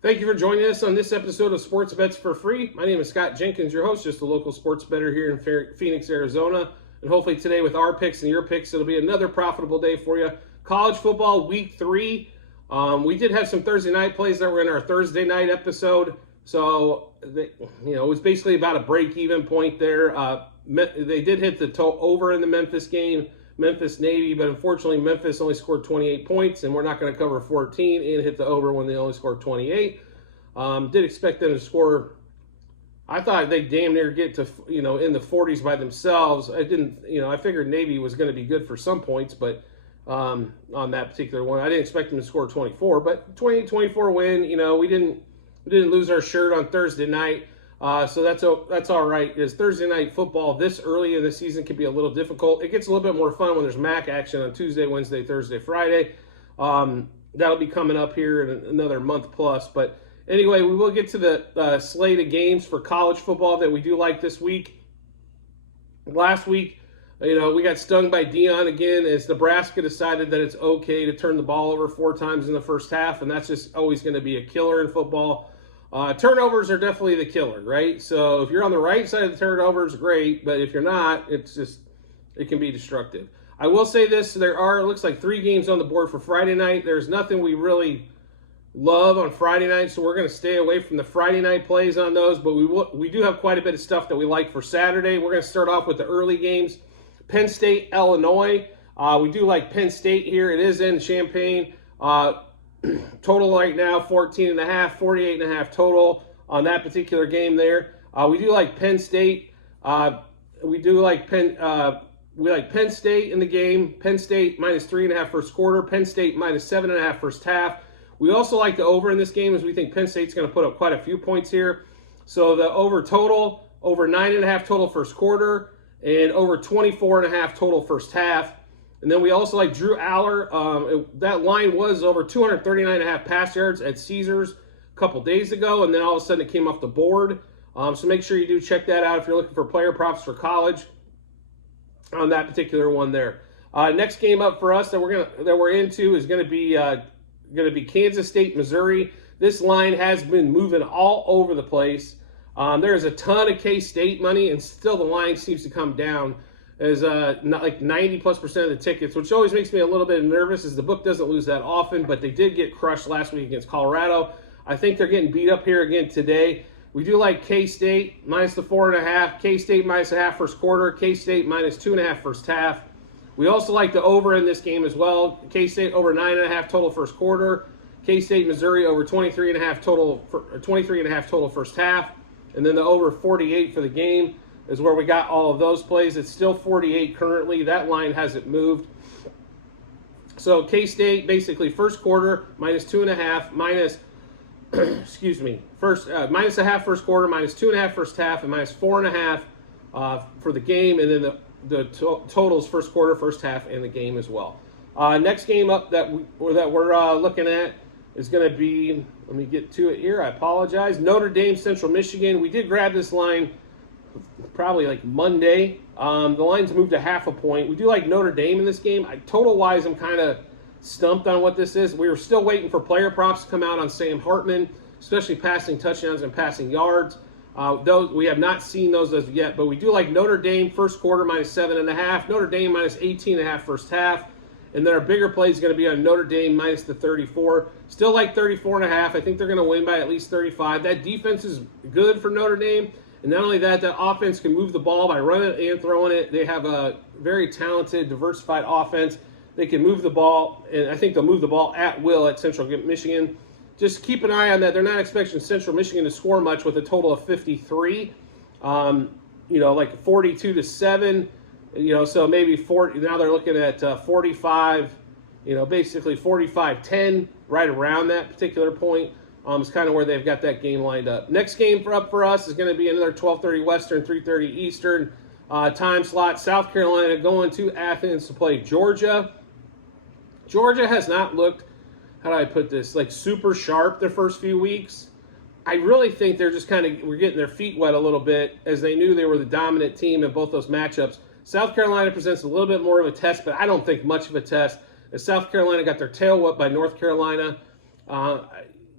Thank you for joining us on this episode of Sports Bets for Free. My name is Scott Jenkins, your host, just a local sports bettor here in Phoenix, Arizona. And hopefully today with our picks and your picks, it'll be another profitable day for you. College football week 3. We did have some Thursday night plays that were in our Thursday night episode. So, it was basically about a break-even point there. They did hit the over in the Memphis game, Memphis-Navy, but unfortunately Memphis only scored 28 points, and we're not going to cover 14 and hit the over when they only scored 28. Did expect them to score. I thought they damn near get to, in the 40s by themselves. I didn't, I figured Navy was going to be good for some points, but on that particular one, I didn't expect them to score 24. But 28-24 win. We didn't lose our shirt on Thursday night. So that's all right. Because Thursday night football this early in the season can be a little difficult. It gets a little bit more fun when there's MAC action on Tuesday, Wednesday, Thursday, Friday. That'll be coming up here in another month plus. But anyway, we will get to the slate of games for college football that we do like this week. Last week, we got stung by Deion again as Nebraska decided that it's okay to turn the ball over 4 times in the first half, and that's just always going to be a killer in football. Turnovers are definitely the killer, right? So if you're on the right side of the turnovers, great. But if you're not, it can be destructive. I will say this, it looks like 3 games on the board for Friday night. There's nothing we really love on Friday night, so we're going to stay away from the Friday night plays on those. But we do have quite a bit of stuff that we like for Saturday. We're going to start off with the early games. Penn State, Illinois. We do like Penn State here. It is in Champaign. Total right now, 14.5, 48.5 total on that particular game there. We do like Penn State. We like Penn State in the game. Penn State minus 3.5 first quarter. Penn State minus 7.5 first half. We also like the over in this game as we think Penn State's going to put up quite a few points here. So the over total, over 9.5 total first quarter, and over 24.5 total first half. And then we also like Drew Aller. That line was over 239.5 pass yards at Caesars a couple days ago, and then all of a sudden it came off the board. So make sure you do check that out if you're looking for player props for college on that particular one there. Next game up for us that we're into is going to be Kansas State, Missouri. This line has been moving all over the place. There is a ton of K-State money, and still the line seems to come down. As not like 90+% of the tickets, which always makes me a little bit nervous as the book doesn't lose that often, but they did get crushed last week against Colorado. I think they're getting beat up here again today. We do like K-State minus the 4.5, K-State minus 0.5 first quarter, K-State minus 2.5 first half. We also like the over in this game as well. K-State over 9.5 total first quarter, K-State Missouri over 23.5 total first half, and then the over 48 for the game is where we got all of those plays. It's still 48 currently. That line hasn't moved. So K-State basically first quarter minus 2.5 minus minus 0.5 first quarter, minus 2.5 first half, and minus 4.5 for the game, and then the totals first quarter, first half, and the game as well. Next game up that we're looking at is going to be, let me get to it here. I apologize. Notre Dame, Central Michigan. We did grab this line probably like Monday. The line's moved to 0.5 point. We do like Notre Dame in this game. Total-wise, I'm kind of stumped on what this is. We were still waiting for player props to come out on Sam Hartman, especially passing touchdowns and passing yards. Those we have not seen those as of yet, but we do like Notre Dame first quarter minus 7.5, Notre Dame minus 18.5 first half, and then our bigger play is going to be on Notre Dame minus the 34. Still like 34.5. I think they're going to win by at least 35. That defense is good for Notre Dame. And not only that, that offense can move the ball by running it and throwing it. They have a very talented, diversified offense. They can move the ball, and I think they'll move the ball at will at Central Michigan. Just keep an eye on that. They're not expecting Central Michigan to score much with a total of 53. Like 42-7. So maybe 40. Now they're looking at 45. Basically 45-10, right around that particular point. Is kind of where they've got that game lined up. Next game up for us is going to be another 12:30 Western, 3:30 Eastern time slot. South Carolina going to Athens to play Georgia. Georgia has not looked, how do I put this, like super sharp their first few weeks. I really think they're just we're getting their feet wet a little bit as they knew they were the dominant team in both those matchups. South Carolina presents a little bit more of a test, but I don't think much of a test. As South Carolina got their tail whooped by North Carolina.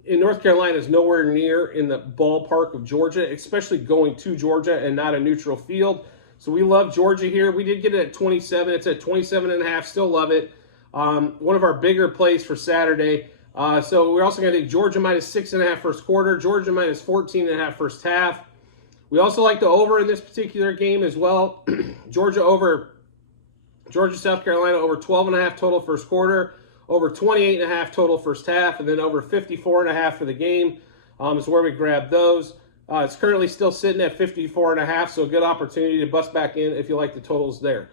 in North Carolina is nowhere near in the ballpark of Georgia, especially going to Georgia and not a neutral field. So we love Georgia here. We did get it at 27. It's at 27.5. Still love it. One of our bigger plays for Saturday. So we're also going to take Georgia minus 6.5 first quarter, Georgia minus 14.5 first half. We also like the over in this particular game as well. Georgia, South Carolina over 12.5 total first quarter, over 28.5 total first half, and then over 54.5 for the game is where we grab those. It's currently still sitting at 54.5, so a good opportunity to bust back in if you like the totals there.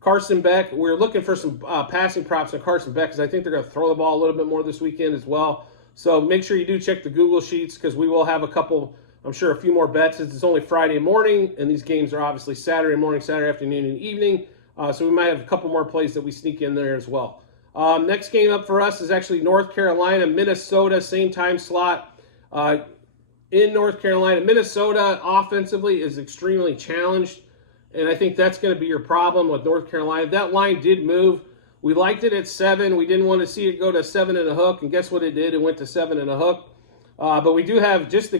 Carson Beck, we're looking for some passing props on Carson Beck because I think they're going to throw the ball a little bit more this weekend as well. So make sure you do check the Google Sheets because we will have a couple, I'm sure a few more bets. It's only Friday morning, and these games are obviously Saturday morning, Saturday afternoon, and evening. So we might have a couple more plays that we sneak in there as well. Next game up for us is actually North Carolina, Minnesota, same time slot. In North Carolina, Minnesota offensively is extremely challenged, and I think that's going to be your problem with North Carolina. That line did move. We liked it at 7. We didn't want to see it go to 7 and a hook, and guess what it did? It went to 7 and a hook. But we do have just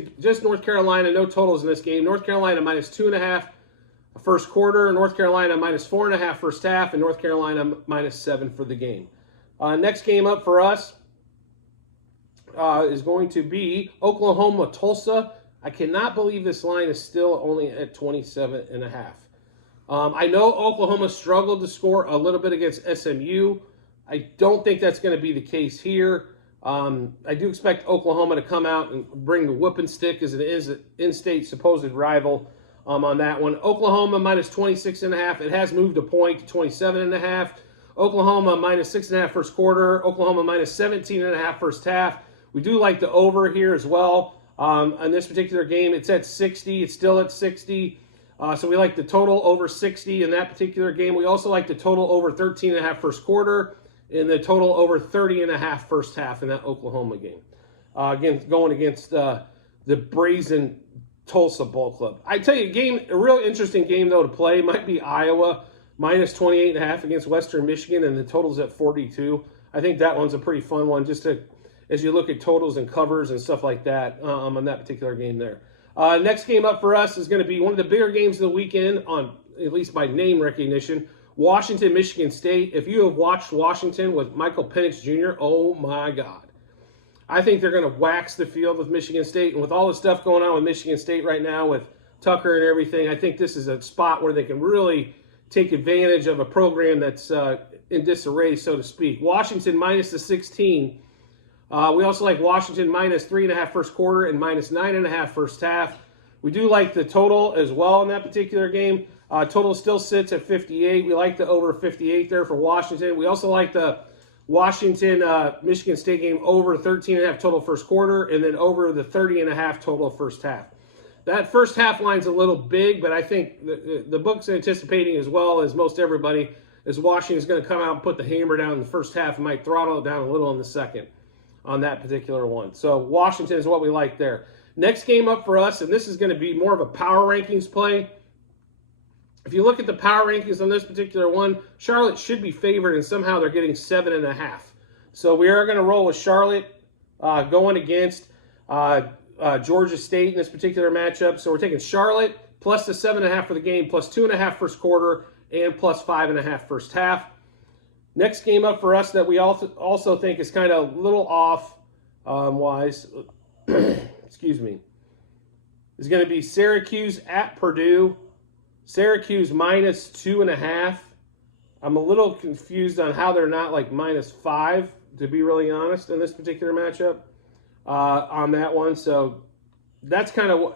North Carolina, no totals in this game. North Carolina minus 2.5 first quarter, North Carolina minus 4.5 first half, and North Carolina minus 7 for the game. Next game up for us is going to be Oklahoma-Tulsa. I cannot believe this line is still only at 27.5. I know Oklahoma struggled to score a little bit against SMU. I don't think that's going to be the case here. I do expect Oklahoma to come out and bring the whooping stick as it is an in-state supposed rival on that one. Oklahoma minus 26.5. It has moved a point to 27.5. Oklahoma minus 6.5 first quarter. Oklahoma minus 17.5 first half. We do like the over here as well. On this particular game, it's at 60. It's still at 60. So we like the total over 60 in that particular game. We also like the total over 13.5 first quarter and the total over 30.5 first half in that Oklahoma game. Again, going against the Brazen Tulsa Ball Club. I tell you, a real interesting game, though, to play might be Iowa minus 28.5 against Western Michigan, and the total's at 42. I think that one's a pretty fun one just to, as you look at totals and covers and stuff like that on that particular game there. Next game up for us is going to be one of the bigger games of the weekend, on at least by name recognition. Washington, Michigan State. If you have watched Washington with Michael Penix Jr., oh my God. I think they're going to wax the field with Michigan State. And with all the stuff going on with Michigan State right now with Tucker and everything, I think this is a spot where they can really take advantage of a program that's in disarray, so to speak. Washington minus the 16. We also like Washington minus 3.5 first quarter and minus 9.5 first half. We do like the total as well in that particular game. Total still sits at 58. We like the over 58 there for Washington. We also like the Washington-Michigan State game over 13.5 total first quarter and then over the 30.5 total first half. That first half line's a little big, but I think the book's anticipating as well as most everybody is Washington's going to come out and put the hammer down in the first half and might throttle it down a little in the second on that particular one. So Washington is what we like there. Next game up for us, and this is going to be more of a power rankings play. If you look at the power rankings on this particular one, Charlotte should be favored, and somehow they're getting 7.5. So we are going to roll with Charlotte going against Georgia State in this particular matchup. So we're taking Charlotte plus the 7.5 for the game, plus 2.5 first quarter, and plus 5.5 first half. Next game up for us that we also think is kind of a little off wise, excuse me, is going to be Syracuse at Purdue. Syracuse minus 2.5. I'm a little confused on how they're not like minus 5, to be really honest, in this particular matchup on that one. So that's kind of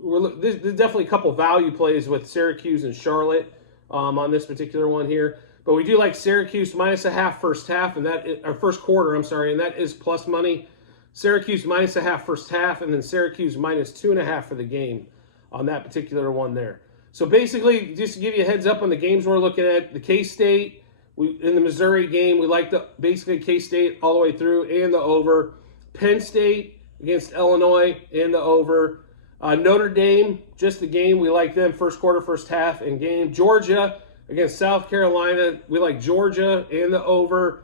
what there's definitely a couple value plays with Syracuse and Charlotte on this particular one here. But we do like Syracuse minus 0.5 first half, and that or first quarter, I'm sorry, and that is plus money. Syracuse minus 0.5 first half, and then Syracuse minus 2.5 for the game on that particular one there. So basically, just to give you a heads up on the games we're looking at, the K-State, in the Missouri game, we like the basically K-State all the way through and the over. Penn State against Illinois and the over. Notre Dame, just the game, we like them first quarter, first half, and game. Georgia against South Carolina, we like Georgia and the over.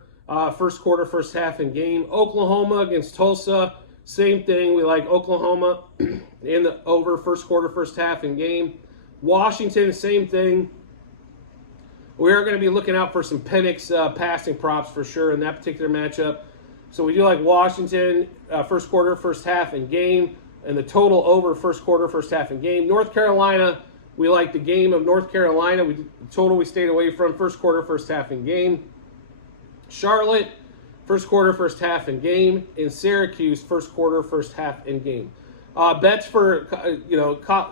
first quarter, first half, and game. Oklahoma against Tulsa, same thing. We like Oklahoma in the over first quarter, first half, and game. Washington, same thing. We are going to be looking out for some Penix passing props for sure in that particular matchup. So we do like Washington, first quarter, first half, and game. And the total over first quarter, first half, and game. North Carolina, we like the game of North Carolina. The total we stayed away from, first quarter, first half, and game. Charlotte, first quarter, first half, and game. And Syracuse, first quarter, first half, and game. Bets for,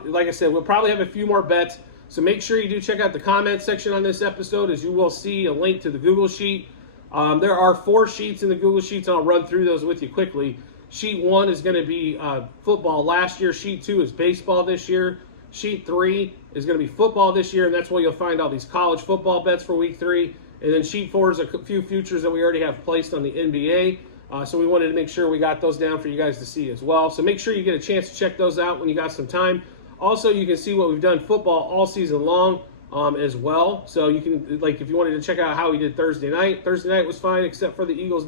like I said, we'll probably have a few more bets. So make sure you do check out the comment section on this episode, as you will see a link to the Google Sheet. There are 4 sheets in the Google Sheets, and I'll run through those with you quickly. Sheet 1 is going to be football last year. Sheet 2 is baseball this year. Sheet 3 is going to be football this year, and that's where you'll find all these college football bets for week 3. And then sheet 4 is a few futures that we already have placed on the NBA. So we wanted to make sure we got those down for you guys to see as well. So make sure you get a chance to check those out when you got some time. Also, you can see what we've done football all season long as well. So you can, like, if you wanted to check out how we did Thursday night. Thursday night was fine, except for the Eagles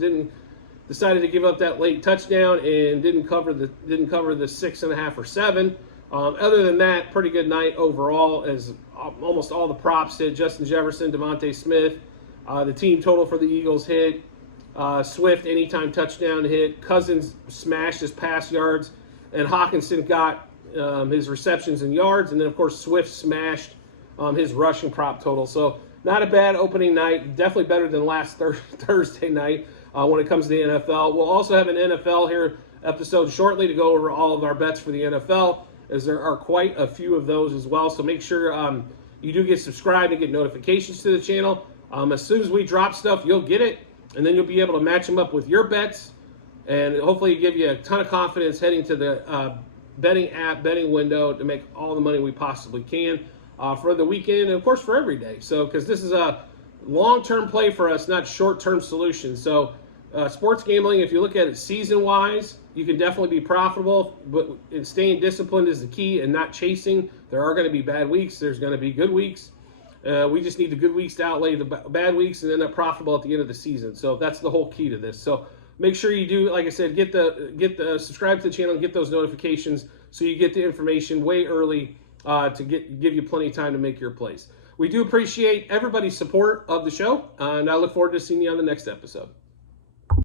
decided to give up that late touchdown and didn't cover the 6.5 or 7. Other than that, pretty good night overall, as almost all the props hit. Justin Jefferson, Devontae Smith, the team total for the Eagles hit. Swift anytime touchdown hit. Cousins smashed his pass yards, and Hawkinson got his receptions and yards, and then of course Swift smashed his rushing prop total. So not a bad opening night. Definitely better than last Thursday night. When it comes to the NFL. We'll also have an NFL here episode shortly to go over all of our bets for the NFL, as there are quite a few of those as well. So make sure you do get subscribed and get notifications to the channel. As soon as we drop stuff, you'll get it, and then you'll be able to match them up with your bets, and hopefully give you a ton of confidence heading to the betting app, betting window, to make all the money we possibly can for the weekend, and of course for every day. So, because this is a long-term play for us, not short-term solution. So sports gambling, if you look at it season-wise, you can definitely be profitable, but staying disciplined is the key, and not chasing. There are going to be bad weeks. There's going to be good weeks. We just need the good weeks to outlay the bad weeks and end up profitable at the end of the season. So that's the whole key to this. So make sure you do, like I said, get the subscribe to the channel and get those notifications so you get the information way early to give you plenty of time to make your plays. We do appreciate everybody's support of the show, and I look forward to seeing you on the next episode.